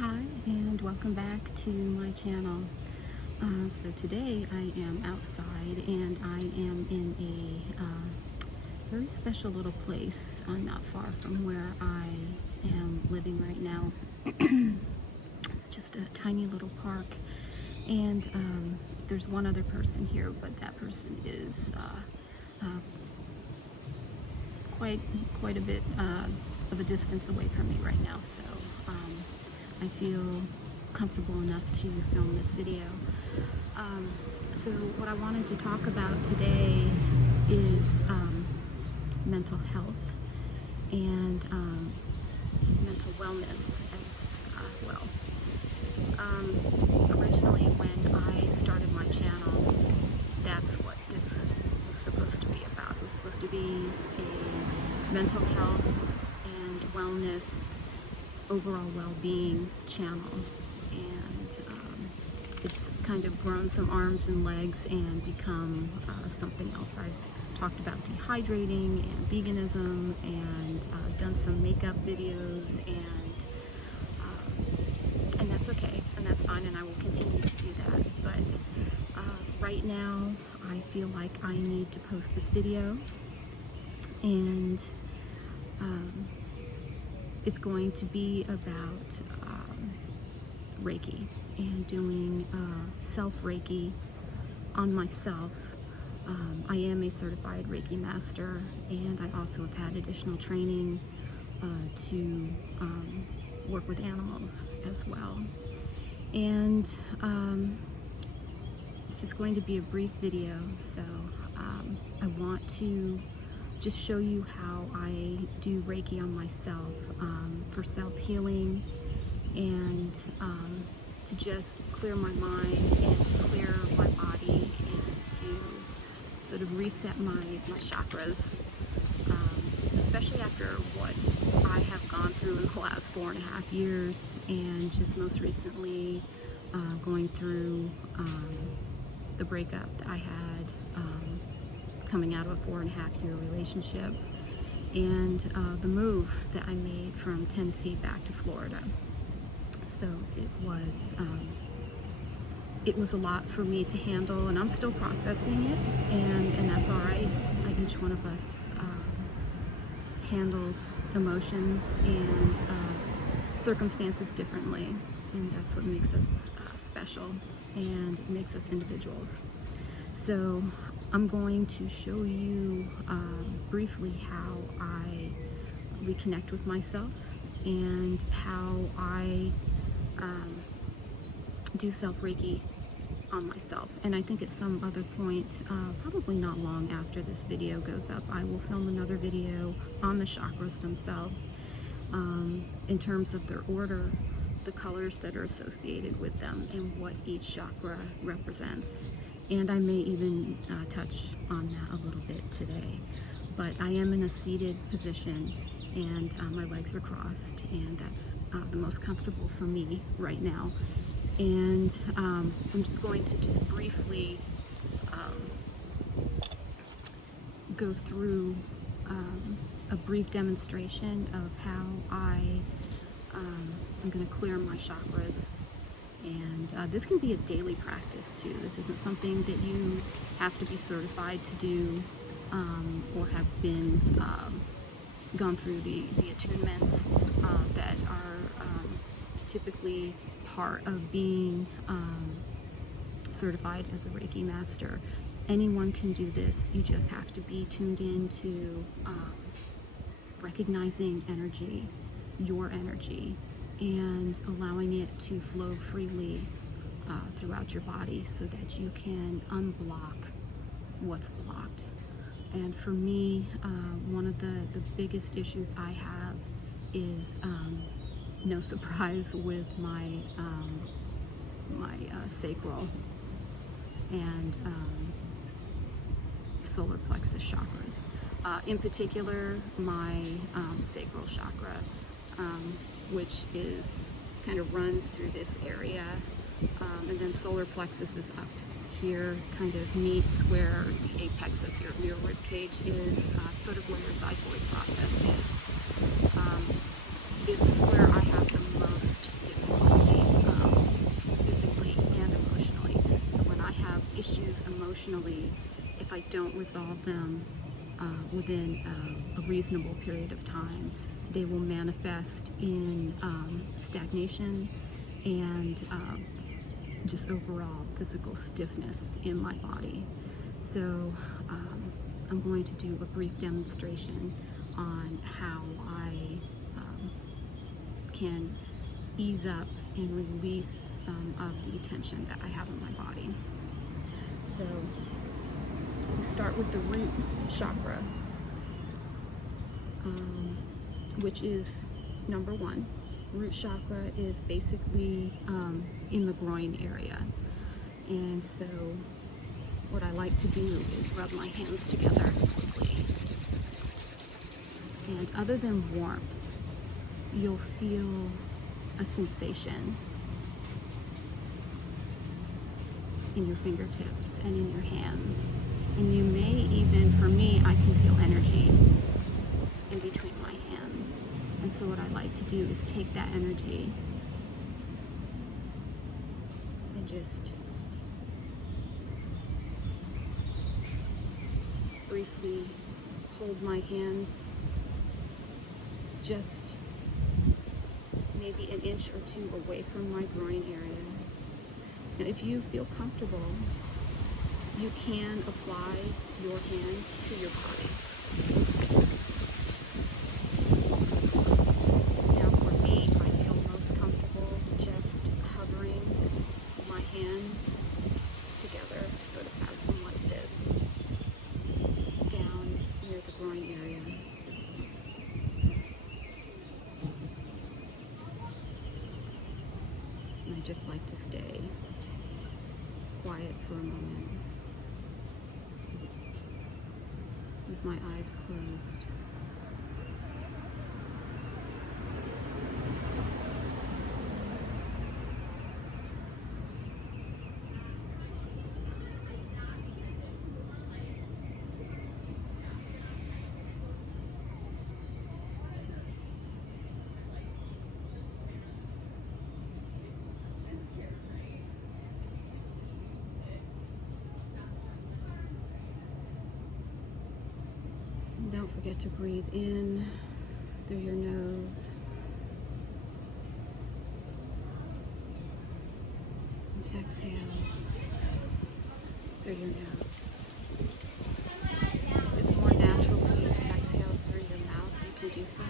Hi, and welcome back to my channel. So today I am outside and I am in a very special little place not far from where I am living right now. It's just a tiny little park, and there's one other person here, but that person is quite a bit of a distance away from me right now, so I feel comfortable enough to film this video. So what I wanted to talk about today is mental health and mental wellness as well. Originally, when I started my channel, that's what this was supposed to be about. It was supposed to be a mental health and wellness, overall well-being channel, and it's kind of grown some arms and legs and become something else. I've talked about dehydrating and veganism, and done some makeup videos, and that's okay, and that's fine, and I will continue to do that. But right now I feel like I need to post this video, and it's going to be about Reiki and doing self-Reiki on myself. I am a certified Reiki master, and I also have had additional training to work with animals as well. And it's just going to be a brief video, so I want to just show you how I do Reiki on myself for self-healing, and to just clear my mind and to clear my body and to sort of reset my chakras, especially after what I have gone through in the last 4.5 years, and just most recently going through the breakup that I had coming out of a 4.5-year relationship, and the move that I made from Tennessee back to Florida. So it was a lot for me to handle, and I'm still processing it, and that's all right. Each one of us handles emotions and circumstances differently, and that's what makes us special and makes us individuals. So I'm going to show you briefly how I reconnect with myself and how I do self-Reiki on myself. And I think at some other point, probably not long after this video goes up, I will film another video on the chakras themselves, in terms of their order, the colors that are associated with them, and what each chakra represents. And I may even touch on that a little bit today. But I am in a seated position, and my legs are crossed, and that's the most comfortable for me right now. And I'm just going to just briefly go through a brief demonstration of how I'm going to clear my chakras. And this can be a daily practice too. This isn't something that you have to be certified to do, or have been gone through the attunements that are typically part of being certified as a Reiki master. Anyone can do this. You just have to be tuned in to recognizing energy, your energy, and allowing it to flow freely throughout your body so that you can unblock what's blocked. And for me, one of the biggest issues I have is, no surprise, with my sacral and solar plexus chakras. In particular, my sacral chakra, which kind of runs through this area, and then solar plexus is up here, kind of meets where the apex of your rib cage is, sort of where your xiphoid process is. This is where I have the most difficulty I don't resolve them within a reasonable period of time, they will manifest in stagnation and just overall physical stiffness in my body. So I'm going to do a brief demonstration on how I can ease up and release some of the tension that I have in my body. So we start with the root chakra, which is number one. Root chakra is basically in the groin area. And so what I like to do is rub my hands together quickly. And other than warmth, you'll feel a sensation in your fingertips and in your hands. And you may even, for me, I can feel energy in between my hands. And so what I like to do is take that energy and just briefly hold my hands just maybe an inch or two away from my groin area. Now, if you feel comfortable, you can apply your hands to your body. Now, for me, I feel most comfortable just hovering my hands together, sort of have them like this, down near the groin area. And I just like to stay quiet for a moment with my eyes closed. Don't forget to breathe in through your nose and exhale through your nose. If it's more natural for you to exhale through your mouth, you can do so.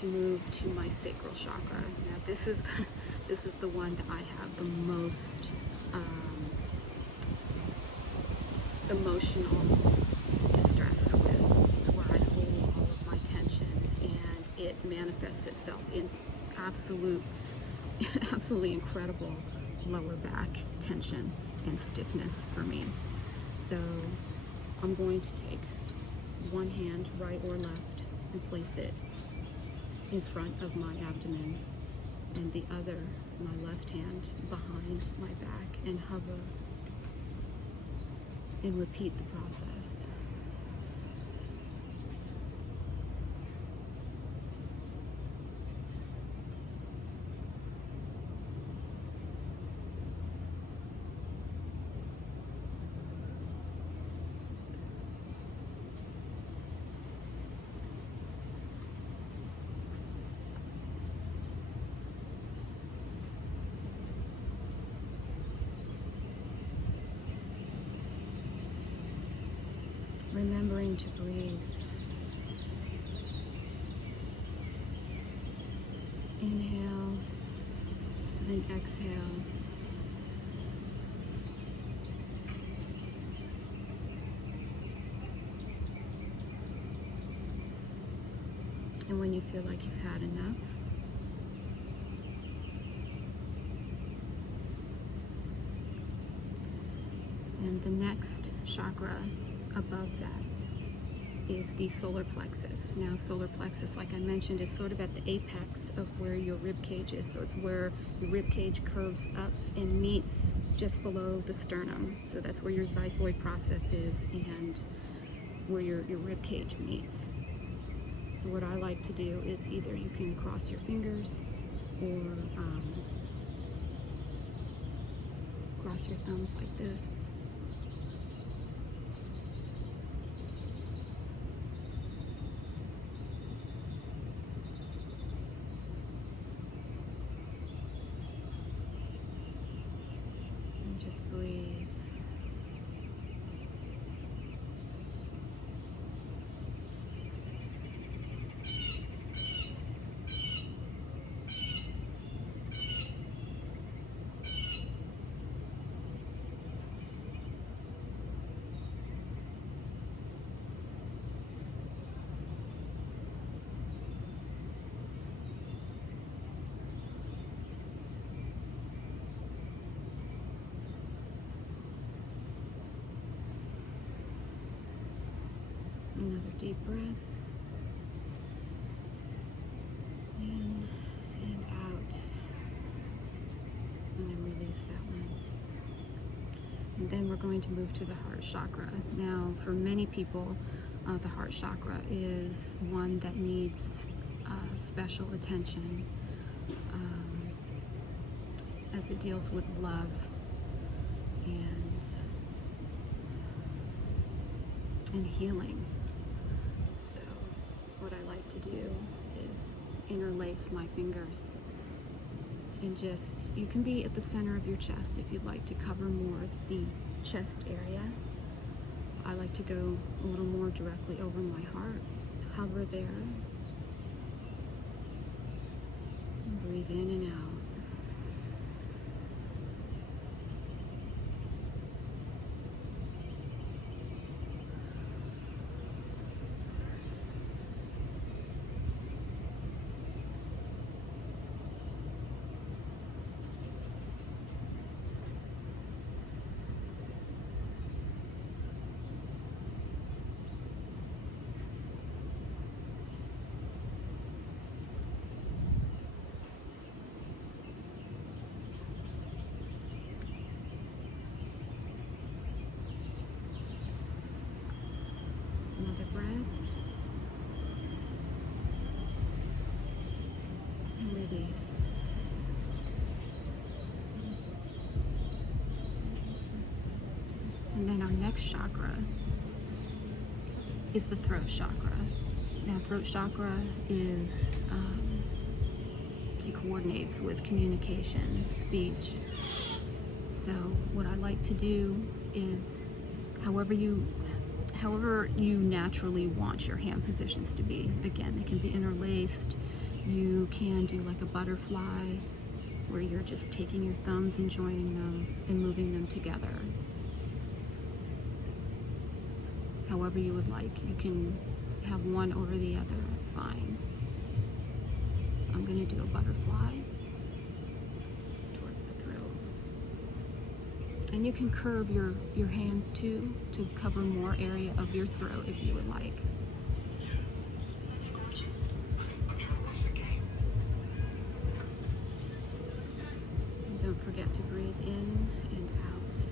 To move to my sacral chakra. Now this is the one that I have the most emotional distress with. It's where I hold all of my tension, and it manifests itself in absolutely incredible lower back tension and stiffness for me. So I'm going to take one hand, right or left, and place it in front of my abdomen, and the other, my left hand, behind my back, and hover and repeat the process. Remembering to breathe. Inhale and exhale. And when you feel like you've had enough, and the next chakra above that is the solar plexus. Now, solar plexus, like I mentioned, is sort of at the apex of where your rib cage is. So it's where your rib cage curves up and meets just below the sternum. So that's where your xiphoid process is and where your rib cage meets. So what I like to do is either you can cross your fingers or cross your thumbs like this. And just breathe. Another deep breath. In and out. And then release that one. And then we're going to move to the heart chakra. Now, for many people, the heart chakra is one that needs special attention as it deals with love and healing. So what I like to do is interlace my fingers and just, you can be at the center of your chest if you'd like to cover more of the chest area. I like to go a little more directly over my heart. Hover there. Breathe in and out. And then our next chakra is the throat chakra. Now, throat chakra is, it coordinates with communication, speech. So what I like to do is, however you naturally want your hand positions to be. Again, they can be interlaced. You can do like a butterfly, where you're just taking your thumbs and joining them and moving them together. However you would like. You can have one over the other, that's fine. I'm going to do a butterfly towards the throat. And you can curve your hands too to cover more area of your throat if you would like. And don't forget to breathe in and out.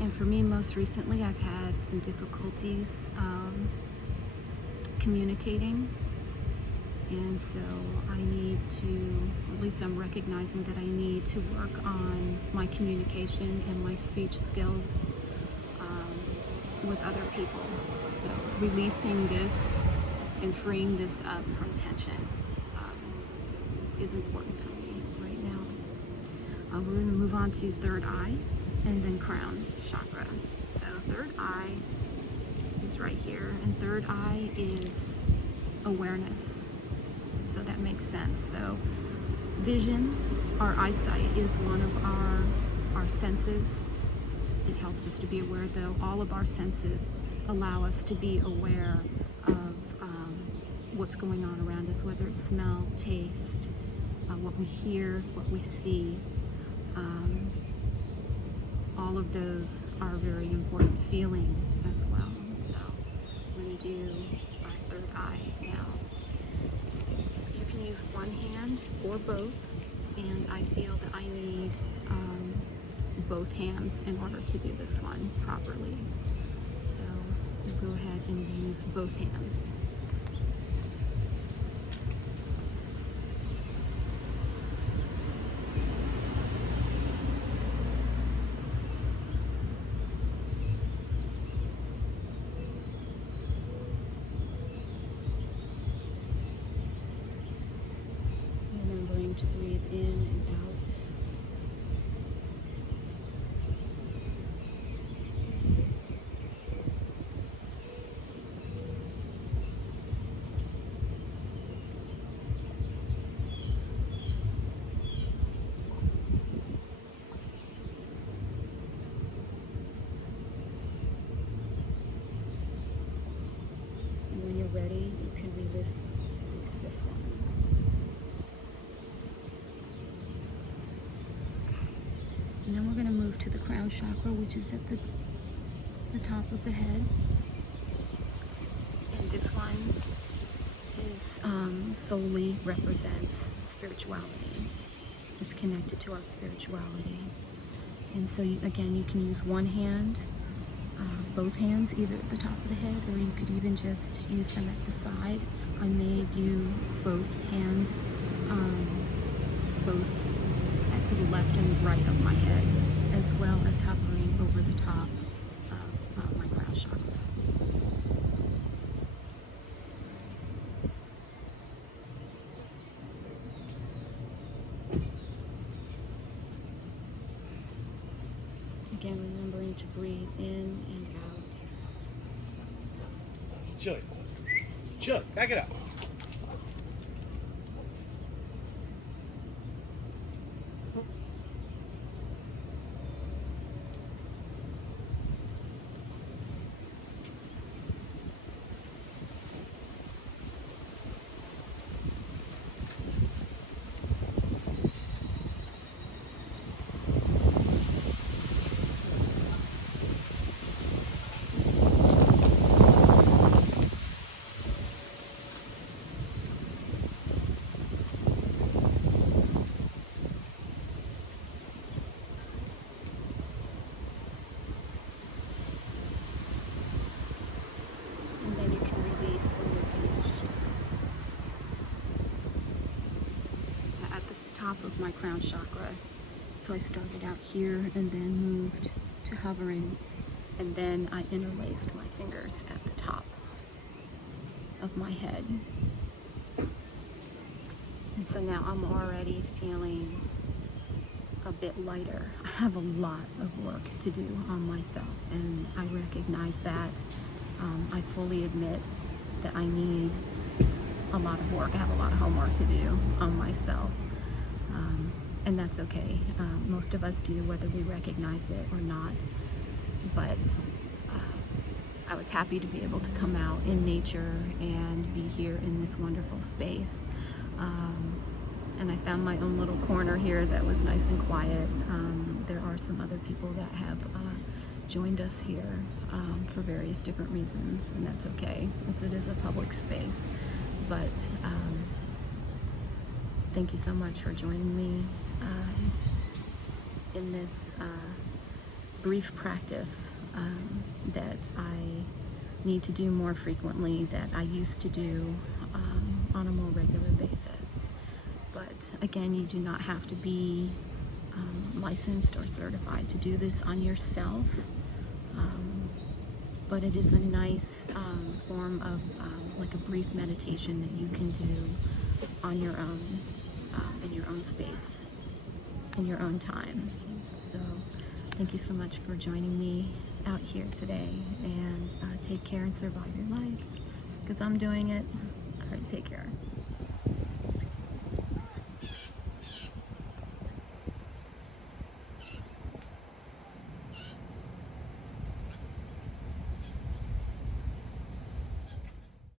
And for me, most recently, I've had some difficulties communicating. And so I need to, at least I'm recognizing that I need to work on my communication and my speech skills with other people. So releasing this and freeing this up from tension is important for me right now. We're going to move on to third eye and then crown chakra. So third eye is right here, and third eye is awareness. So that makes sense. So vision, our eyesight, is one of our senses, it helps us to be aware, though all of our senses allow us to be aware of what's going on around us, whether it's smell, taste, what we hear, what we see. All of those are very important feeling as well. So I'm going to do our third eye now. You can use one hand or both, and I feel that I need both hands in order to do this one properly. So I'll go ahead and use both hands. Remembering to breathe in and out. And when you're ready, you can release this one. And then we're going to move to the crown chakra, which is at the top of the head. And this one is solely represents spirituality. It's connected to our spirituality. And so again, you can use one hand, both hands, either at the top of the head, or you could even just use them at the side. I may do both hands, both to the left and right of my head, as well as hovering over the top of my crown chakra. Again, remembering to breathe in and out. Chili, back it up. Of my crown chakra. So I started out here and then moved to hovering, and then I interlaced my fingers at the top of my head. And so now I'm already feeling a bit lighter. I have a lot of work to do on myself, and I recognize that. I fully admit that I need a lot of work. I have a lot of homework to do on myself. And that's okay. Most of us do, whether we recognize it or not. But I was happy to be able to come out in nature and be here in this wonderful space. And I found my own little corner here that was nice and quiet. There are some other people that have joined us here for various different reasons, and that's okay, as it is a public space. But thank you so much for joining me in this brief practice that I need to do more frequently, that I used to do on a more regular basis. But again, you do not have to be licensed or certified to do this on yourself, but it is a nice form of like a brief meditation that you can do on your own, in your own space, in your own time. So thank you so much for joining me out here today, and take care and survive your life, because I'm doing it. All right, take care.